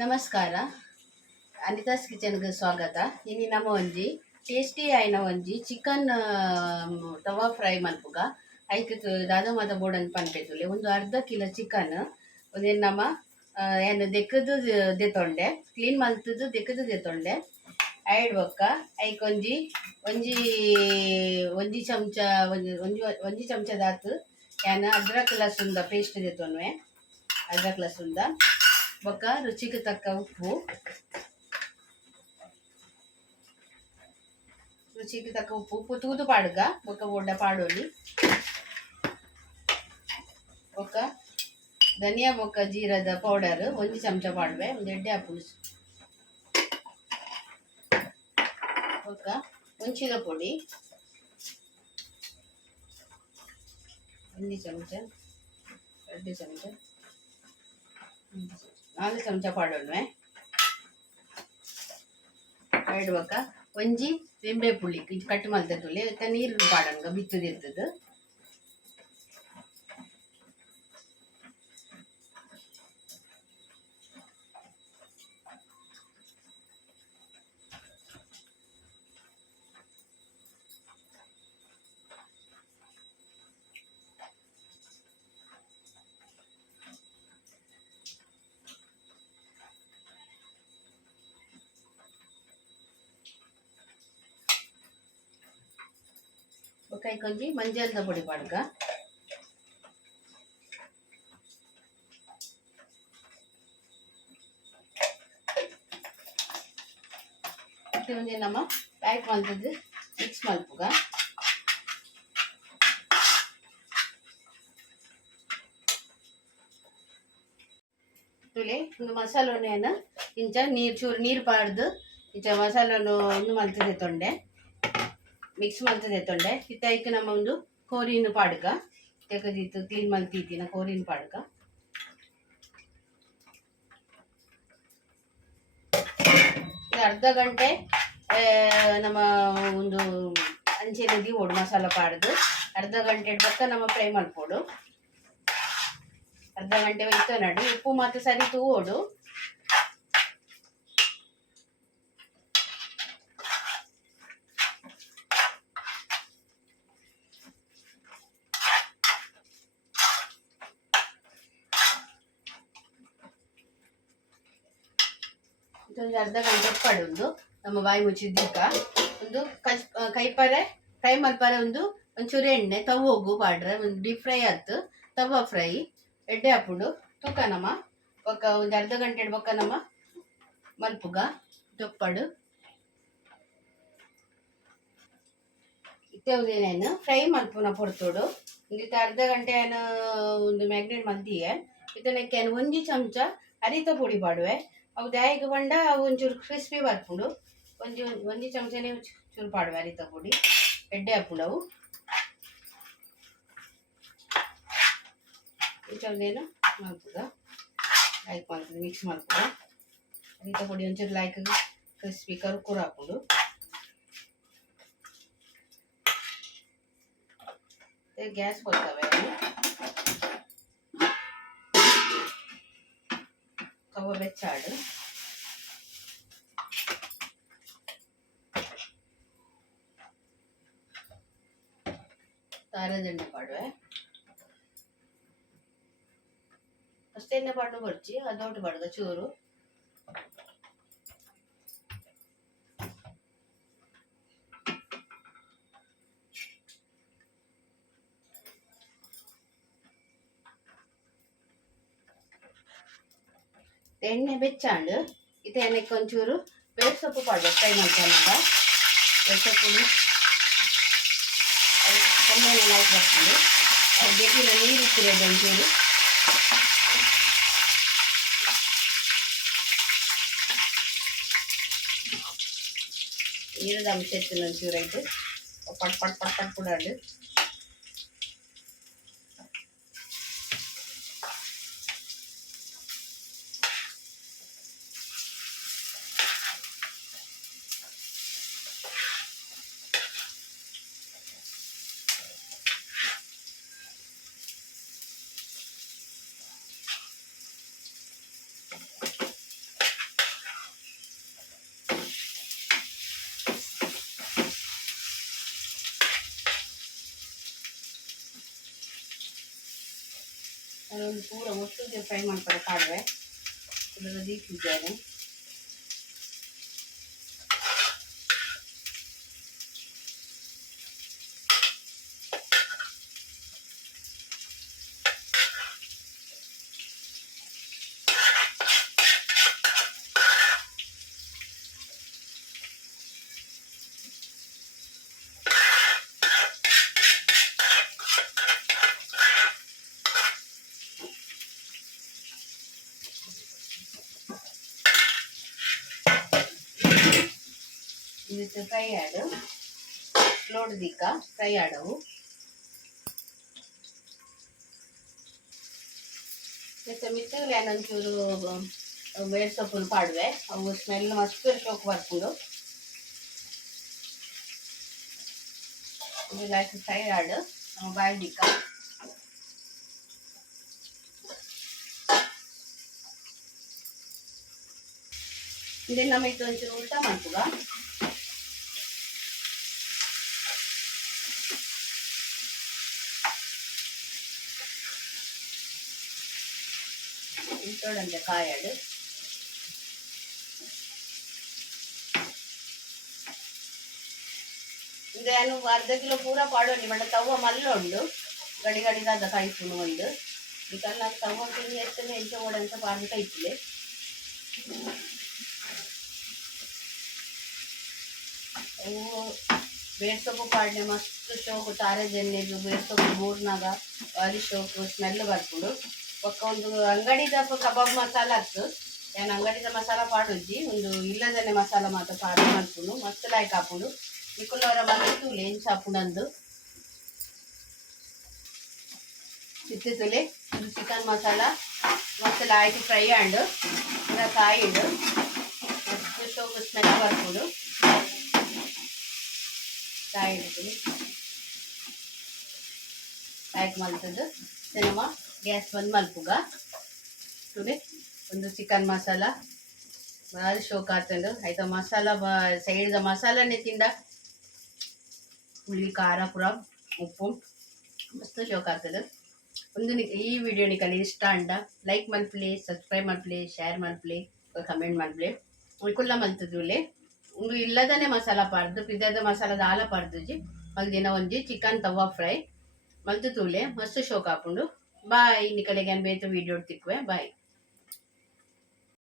ನಮಸ್ಕಾರ. ಅನಿತಾಸ್ ಕಿಚನ್ಗೆ ಸ್ವಾಗತ. ಇನ್ನು ನಮ್ಮ ಒಂಜಿ ಟೇಸ್ಟಿ ಆಯ್ನ ಒಂಜಿ ಚಿಕನ್ ತವಾ ಫ್ರೈ ಮಲ್ಪುಗ ಐಕ್ ದಾದ ಮಾತ ಬೋಡನ್ ಪನ್ಪೆತ್ತುಲೆ ಒಂದು ಅರ್ಧ ಕಿಲೋ ಚಿಕನ್ ಒಂದೇನು ನಮ್ಮ ಏನು ದೆಕ್ಕದು ದೆತೊಂಡೆ ಕ್ಲೀನ್ ಮಲ್ತದು ದೆಕ್ಕದು ದೆತೊಂಡೆ ಐಡ್ ಬೊಕ್ಕ ಐಕ್ ಒಂಜಿ ಒಂಜಿ ಒಂಜಿ ಚಮಚ ಒಂಜಿ ಚಮಚದಾತು ಏನು ಅದ್ರಕ್ ಲಸುಂದ ಪೇಸ್ಟ್ ದೆತೊನ್ವೆ. ಅದ್ರಕ್ ಲಸುಂದ ಬೊಕ್ಕ ರುಚಿಗೆ ತಕ್ಕ ಉಪ್ಪು, ಉಪ್ಪು ತೂದು ಪಾಡ್ಗ ಬೊಕ್ಕ ಬೊಡ್ಡ ಪಾಡೋಲಿ ಬೊಕ್ಕ ಧನಿಯಾ ಬೊಕ್ಕ ಜೀರದ ಪೌಡರ್ ಒಂಜಿ ಚಮಚ ಪಾಡ್ವೆ ಒಂದು ಎಡ್ಡೆ ಆಪುಳು ಬೊಕ್ಕ ಮುಂಚಿದ ಪೊಡಿ ಒಂಜಿ ಚಮಚ 2 ಚಮಚ 4 ಚಮಚ ಪಾಡೋಣ್ವೆ. ಎರಡು ಬೊಕ್ಕ ಒಂಜಿ ಲಿಂಬೆ ಪುಳಿ ಕಟ್ ಮಲ್ತುಲೆ ನೀರು ಪಾಡಂಗ ಬಿತ್ತುದು ಇರ್ತದೆ. ಬೊಕ್ಕ ಒಂಜಿ ಮಂಜಲ್ದ ಪೊಡಿ ಪಾಡ್ಗ ಒಂಜಿ ನಮ್ಮ ಪ್ಯಾಕ್ ಮಲ್ತದ್ದು ಮಿಕ್ಸ್ ಮಲ್ಪುಗ ತುಲೆ ಒಂದು ಮಸಾಲೊನೆಯನ್ನು ಇಂಚ ಚೂರು ನೀರು ಪಾಡ್ದು ಇಂಚ ಮಸಾಲನ್ನು ಒಂದು ಮಲ್ತದೆ ತೊಂಡೆ ಮಿಕ್ಸ್ ಮಲ್ತದೆ ತೊಂಡೆ ಇತ್ತೈಕ್ ನಮ್ಮ ಒಂದು ಕೋರಿನ ಪಾಡ್ಗ ತೆಗೆದಿತ್ತು ಕ್ಲೀನ್ ಮಲ್ತಿದ್ದಿನ ಕೋರಿನ ಪಾಡ್ಗ ಅರ್ಧ ಗಂಟೆ ನಮ್ಮ ಒಂದು ಅಂಚೆನದಿ ಓಡು ಮಸಾಲ ಪಾಡ್ದು ಅರ್ಧ ಗಂಟೆ ಬೊಕ್ಕ ನಮ್ಮ ಫ್ರೈ ಮಲ್ಪೋಡು. ಅರ್ಧ ಗಂಟೆ ಒಯ್ತು ನಡು ಉಪ್ಪು ಮತ್ತು ಸರಿ ತೂವೋಡು. ಇದೊಂದು ಅರ್ಧ ಗಂಟೆ ಪಡೊಂದು ನಮ್ಮ ಬಾಯಿ ಮುಚ್ಚಿದ್ದಿಕ್ಕ ಒಂದು ಕೈಪರೆ ಫ್ರೈ ಮಲ್ಪರೆ ಒಂಚೂರು ಎಣ್ಣೆ ತವೋಗು ಪಾಡ್ರೆ ಒಂದು ಡೀಪ್ ಫ್ರೈ ಆಯ್ತು ತವ ಫ್ರೈ ಎಡ್ಡೆ ಹಾಪುಡು ತೂಕ ನಮ್ಮ ಬೊಕ್ಕ ಒಂದು ಅರ್ಧ ಗಂಟೆ ಬೊಕ್ಕ ನಮ್ಮ ಮಲ್ಪುಗ ತೊಪ್ಪಡು ಇತ್ತೆ ಒಂದೇನೇನು ಫ್ರೈ ಮಲ್ಪುನ ಪೊರ್ತೋಡು ಇಂದಿತ್ತ ಅರ್ಧ ಗಂಟೆ ಏನು ಒಂದು ಮ್ಯಾಗ್ನೇಟ್ ಮಲ್ತಿಯೆ ಇದನ್ನಕ್ಕೆ ಒಂಜಿ ಚಮಚ ಅರಿತ ಪುಡಿ ಪಾಡುವೆ ಅವು ದಾಯಿಗೆ ಬಂಡ ಒಂಚೂರು ಕ್ರಿಸ್ಪಿ ಬರ್ಪುಡು ಒಂಜಿ ಚಮಚನೇ ಚೂರು ಪಾಡುವೆ ಅರಿತ ಪುಡಿ ಎಡ್ಡೆ ಹಾಪುಡವು ಇಂಚೊಂದೇನು ಮಲ್ಪುಗ ಲೈಕ್ ಮಾಡ್ತದೆ ಮಿಕ್ಸ್ ಮಲ್ಪುಗ ಅರಿತ ಪುಡಿ ಒಂಚೂರು ಲೈಕ್ ಕ್ರಿಸ್ಪಿ ಕರ್ಕೂರು ಹಾಪುಡು ಗ್ಯಾಸ್ ಕೊಡ್ತವೆ ತವ ಬೆಚ್ಚಾಡು ತಾರದೆಣ್ಣೆ ಪಾಡುವೆ ಅಷ್ಟೇ ಎಣ್ಣೆ ಪಾಡು ಬರ್ಚಿ ಅದೊಟ್ಟು ಪಾಡ್ಗ ಚೂರು ಎಣ್ಣೆ ಬೆಚ್ಚಾಂಡು ಇದು ಎಣ್ಣೆಗೆ ಒಂಚೂರು ಬೇಳೆ ಸೊಪ್ಪು ಪಾಡುವ ಫ್ರೈ ಮಾಡ್ಕೊಂಡಾಗ ಬೇಳೆ ಸೊಪ್ಪು ಕಮ್ಮಿ ಲೈಟ್ ಬರ್ತದೆ ಅದು ಬೇಕಿಲ್ಲ ನೀರು ಇಟ್ಟಿರೋದು ಒಂಚೂರು ನೀರದ ಅಂಶ ಇತ್ತು ಒಂಚೂರು ಆಯ್ತು ಪಟ್ ಪಟ್ ಪಟ್ ಪಟ್ ಪುಡಾಡು ಅದೊಂದು ಪೂರ ಒಟ್ಟಿಗೆ ಫ್ರೈ ಮಾಡ್ತಾರೆ ಕಾಡುವೆ ಅದರ ದೀಪಿದ್ದೇನೆ. ಇದಕ್ಕೆ ಫ್ರೈ ಆಡು ಲೋಡ್ ದಿಕ್ಕ ಫ್ರೈ ಆಡವು. ಮತ್ತೆ ಮಿತ್ತೂಲೆ ಒಂಚೂರು ಬೇಳೆ ಸೊಪ್ಪು ಪಾಡುವೆ ಅವು ಸ್ಮೆಲ್ ಮಸ್ತ್ ಶೋಕ್ ಬರ್ಕೊಂಡು ಇದಕ್ಕೆ ಫ್ರೈ ಆಡು ಬಾಯ್ ದಿಕ್ಕ ಇದನ್ನ ನಮಗೆ ಒಂಚೂರು ಉಲ್ಟಾ ಮಾಡ್ತುವ. ಇಂಟೋಡಂತೆ ಕಾಯಾಡು ಇದೇನು ಅರ್ಧ ಕಿಲೋ ಪೂರ ಪಾಡೋನಿ ಬಟ್ ತವ್ವ ಮಲ್ಲ ಉಂಡು ಗಡಿ ಗಡಿದಾದ ಕಾಯ್ಪುನು ಒಂದು ಇದನ್ನ ತವ್ವ ತಿಂಡಿ ಎತ್ತನೆ ಎಂಚ ಓಡಂತ ಪಾಡು ಕೈತಿಲೆ. ಅವು ಬೇಳೆ ಸೊಪ್ಪು ಪಾಡ್ನೆ ಮಸ್ತ್ ಶೋಕು ತಾರದ ಎಣ್ಣೆದು ಬೇಳೆ ಸೊಪ್ಪು ಮೂರ್ನಾಗ ಭಾರಿ ಶೋಕು ಸ್ಮೆಲ್ ಬರ್ಕೊಂಡು ಒಕ್ಕ ಒಂದು ಅಂಗಡಿದ ಕಬಾಬ್ ಮಸಾಲ ಹತ್ತು ಏನು ಅಂಗಡಿದ ಮಸಾಲ ಪಾಡುಜ್ಜಿ ಒಂದು ಇಲ್ಲದನ್ನೇ ಮಸಾಲ ಮಾತ್ರ ಪಾಡು ಮಾಡ್ಕೊಂಡು ಮಸ್ತ್ ಲಾಯ್ಕ್ ಹಾಪುಡು ನಿಕ್ಕುಲ್ಲವರ ಮತ್ತೂಲೆ ಎಂಚ ಹಾಪುಡಂದು ಇತ್ತಿತ್ತುಲೆ ಒಂದು ಚಿಕನ್ ಮಸಾಲ ಮಸ್ತ್ ಲಾಯ್ಕ್ ಫ್ರೈ ಆಂಡು ಪೂರ ಕಾಯಿಡು ಮಸ್ತ್ ಶೋಕು ಸ್ಮೆಲ್ ಬರ್ಕೊಂಡು ಕಾಯಿ ಹಿಡ್ತೀನಿ ಪ್ಯಾಕ್ ಮಲ್ತದ್ದು ನಮ್ಮ ಗ್ಯಾಸ್ ಬಂದು ಮಲ್ಪುಗ ತುಳಿ ಒಂದು ಚಿಕನ್ ಮಸಾಲ ಭಾರಿ ಶೋಕ್ ಆಗ್ತಂಡು ಆಯ್ತಾ. ಮಸಾಲ ಸೈಡ್ದ ಮಸಾಲನೇ ತಿಂದ ಹುಳಿ ಖಾರ ಪುರ ಉಪ್ಪು ಮಸ್ತ್ ಶೋಕ್ ಆಗ್ತದೆ. ಒಂದು ಈ ವಿಡಿಯೋ ನಿಕಲಿ ಇಷ್ಟ ಅಂಡ ಲೈಕ್ ಮಲ್ಪ್ಲಿ ಸಬ್ಸ್ಕ್ರೈಬ್ ಮಲ್ಪ್ಲಿ ಶೇರ್ ಮಲ್ಪ್ಲಿ ಕಮೆಂಟ್ ಮಲ್ಪ್ಲಿ ಉಳ್ಕುಲ್ಲ ಮಲ್ತದುಲೆ ಒಂದು ಇಲ್ಲದನೇ ಮಸಾಲ ಪಾಡ್ದು ಪಿಜ್ಜಾದ ಮಸಾಲದ ಆಲ ಪಾಡ್ದುಜಿ ಮಲ್ದಿನ ಒಂಜಿ ಚಿಕನ್ ತವಾ ಫ್ರೈ ಮಲ್ತು ತೂಲೆ ಮಸ್ತ್ ಶೋಕ್ ಹಾಕೊಂಡು ಬಾಯ್ ಇನ್ನು ಕಡೆಗೆ ಬೇತು ವಿಡಿಯೋ ತಿಕ್ಕುವೆ ಬಾಯ್.